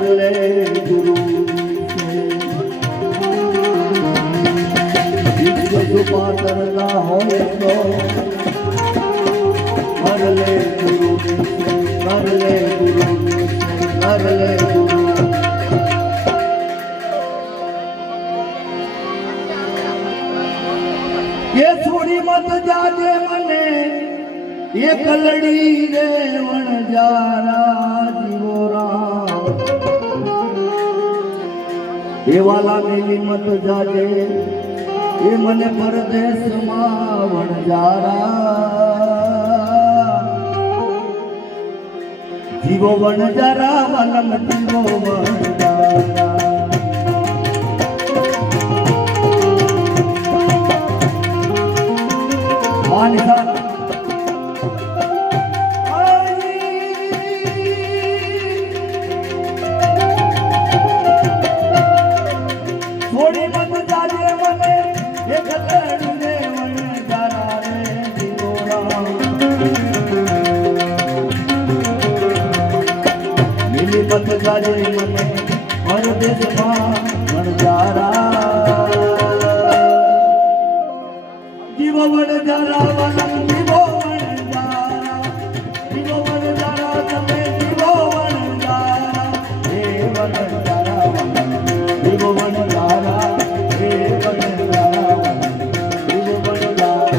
कर ले गुरु से पातर ना हो तो कर ले गुरु कर ले गुरु कर ले गुरु। ये छोड़ी मत जाजे मने ये कलड़ी रे वण जारा जीवो राम ये वाला मेली मत जाजे ये मने परदेश मा वण जारा जीवो वण जारा वनम जीवो वण जारा। थोड़ी मत जाजे मने एक लड़ने वन जारा रे जीवो राम मिली मत जाजे मने परदेश मा वन जारा जीवो वन जारा वनम जीवो वन जारा जीवो वन जारा तमे जीवो वन जारा हे वन जारा वनम जीवो वन जारा हे वन जारा वनम जीवो वन जारा।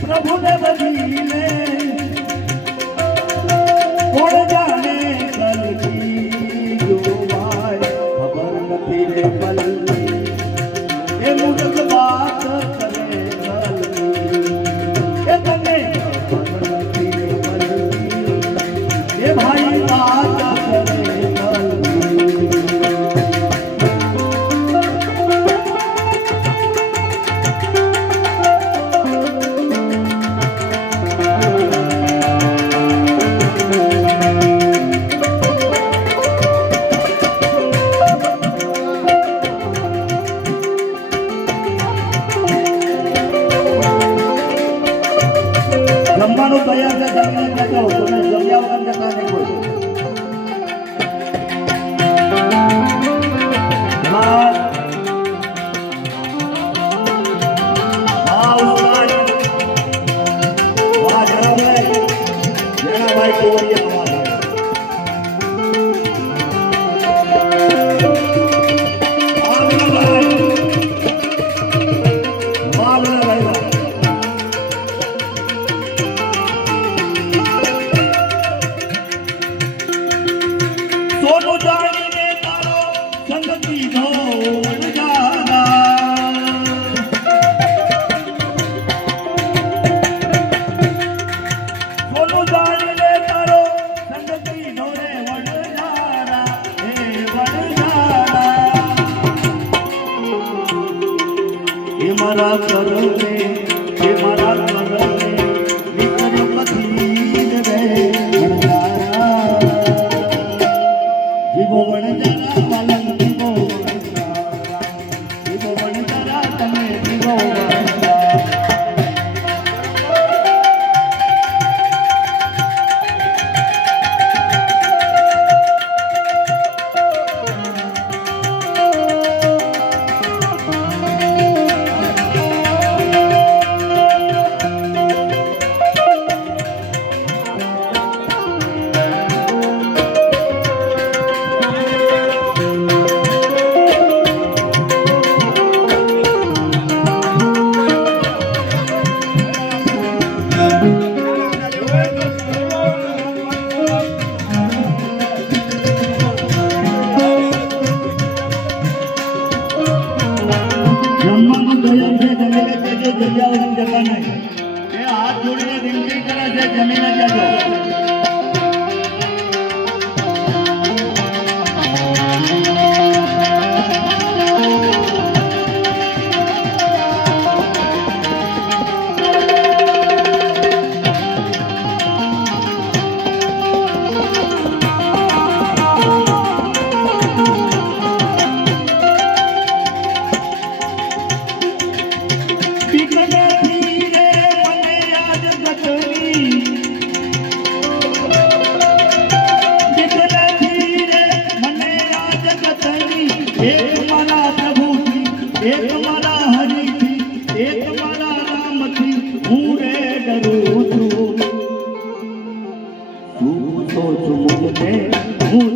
प्रभु ने बदीले कोण जाने कल की जो भाई खबर नहीं रे पल ये मूर्ख बात करे कल ये तने खबर नहीं रे पल ये भाई बात करे कल। જમવાનું તૈયાર છે જમીને બેઠો તમે જમ્યા વગર જતા નહીં કોઈ ભાઈ કુંવરિયા सोनू जानी ने तारो संगति धो जाना सोनू जानी ने तारो संगति धो रे वण जाना हे वण जाना हे मारा कर में हे मारा कर में निकर पथीन रे वण जाना जीवो वण जारा वालम जीवो वण जारा जीवो वण जारा तमे जीवो वण जारा। સોચ મુજને હું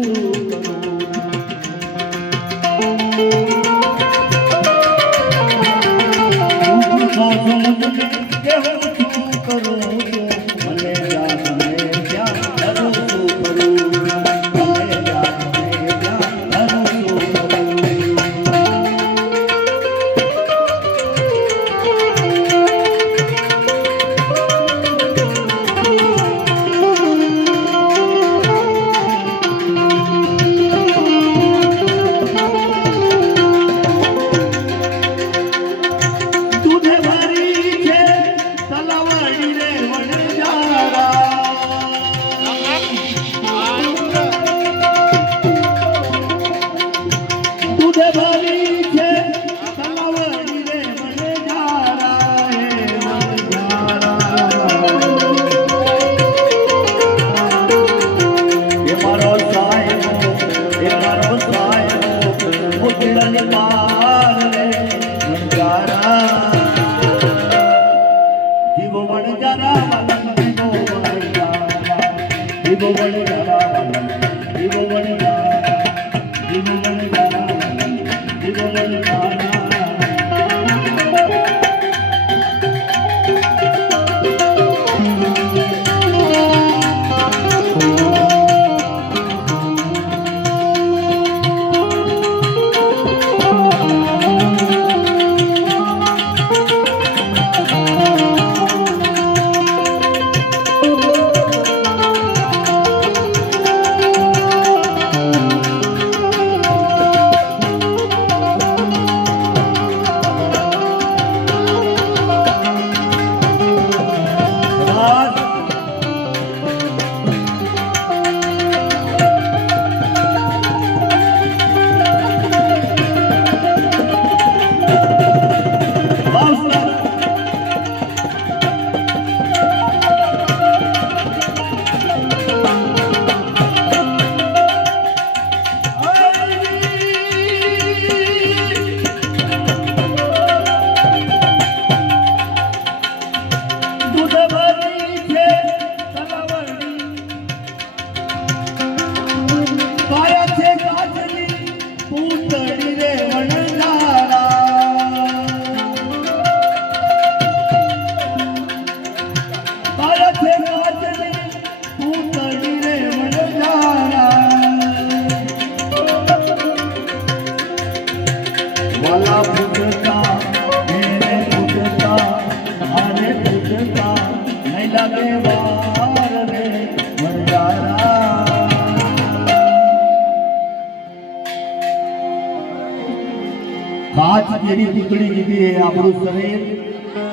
કાચ જેની પૂતળી કીધી એ આપણું શરીર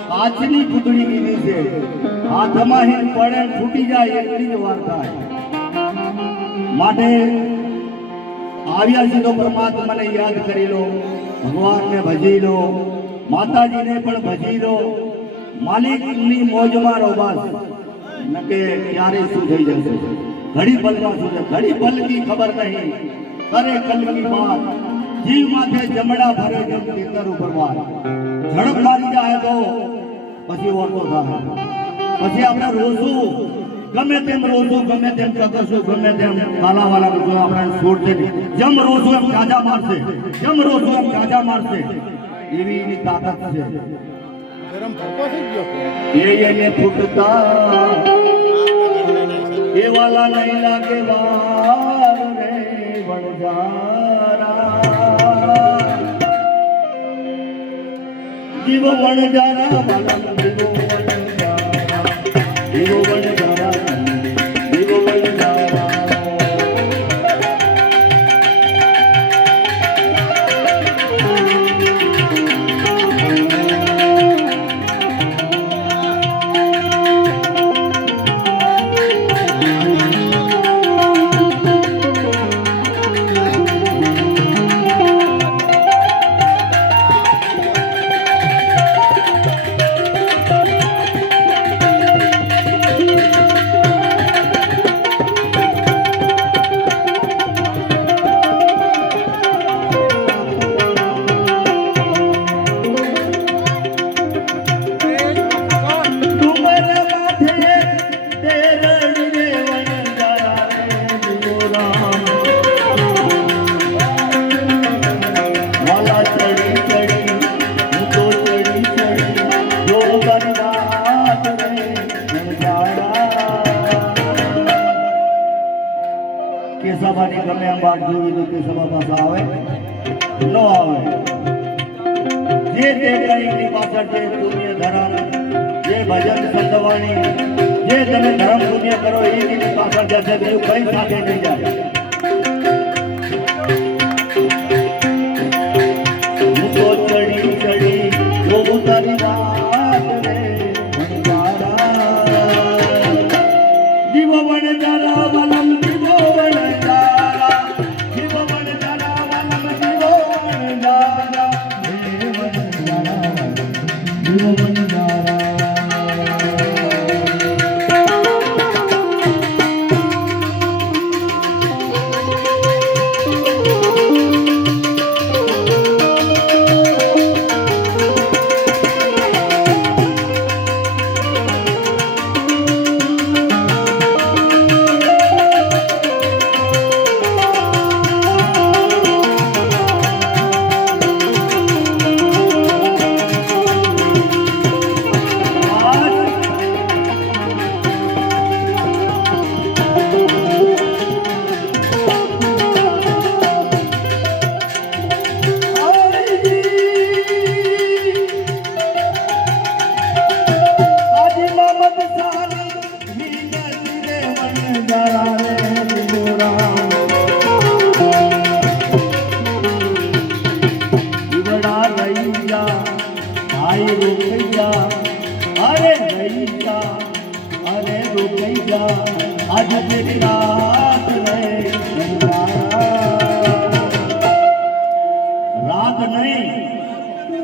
કાચની પૂતળી કીધી છે. હાથમાં હિન પડે ફૂટી જાય એટલી જ વાર થાય. માટે આવ્યા છે તો પરમાત્માને યાદ કરી લો, ભગવાનને ભજી લો, માતાજીને પણ ભજી લો. માલિકની મોજમાં રહો બસ. નકે ક્યારે શું થઈ જશે, ઘડી પલમાં શું છે, ઘડી પલ કી ખબર નહીં, કરે કલ કી બાત. જીવ માથે જમડા ભરે જેમ તીતર ઉપર વાર. ઝડપ મારી જાય તો પછી ઓરતો થાય. પછી આપણે રોશું, ગમે તેમ રોશું, ગમે તેમ કકરશું, ગમે તેમ કાલાવાલા રોશું, આપણે છોડશે નહીં. જેમ રોશું એમ કાજા મારશે, જેમ રોશું એમ કાજા મારશે. એવી એની તાકાત છે. એને ફૂટતા એ વાલા નહીં લાગે વાર રે વણજારા. જીવો વણજારા વાલા જીવો વણજારા, જીવો વણજારા, જીવો વણજારા. કેસાબાની ગમે એમ વાત જોવી તો કેસાબા પાસે આવે ન આવે જે તે કઈની પાછળ જે પુણ્ય ધર્મ જે ભજન સંતવાણી જે તમે ધર્મ પુણ્ય કરો એની પાછળ જશે બીજું કઈ સાથે નહીં જાય હું તો ચડી ચડી બહુ તારી વાત રે જીવો વણ તારા વલમ જીવો વણ તારા જીવો વણ તારા વલમ જીવો વણ તારા હે વણ તારા જીવો વણ તારા आज तेरी रात नहीं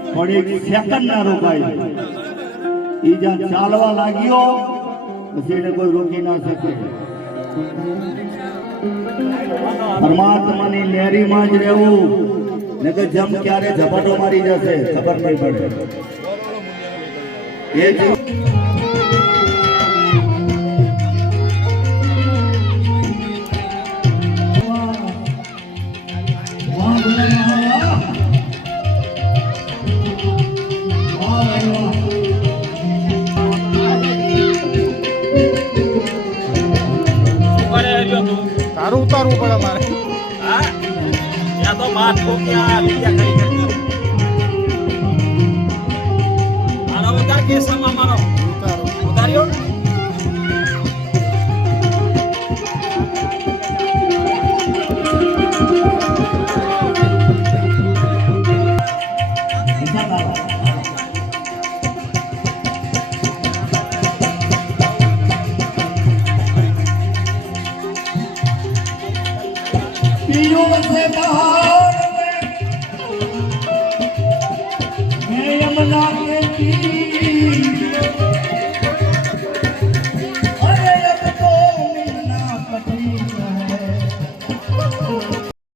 પણ એક સેકન્ડ ના રોકાય ઈ જ્યાં ચાલવા લાગ્યો પછી એને કોઈ રોકી ના શકે પરમાત્માની લહેરીમાં જ રહેવું ને કે જમ ક્યારે ઝપાટો મારી જશે ખબર નહીં પડે એ જ તારું ઉતારવું પડે મારે હા ત્યાં તો માર ઠોક્યા બીજા કઈ કરતો મારો ઉતાર કેસમાં મારો ઉતાર્યો पियो से बाहर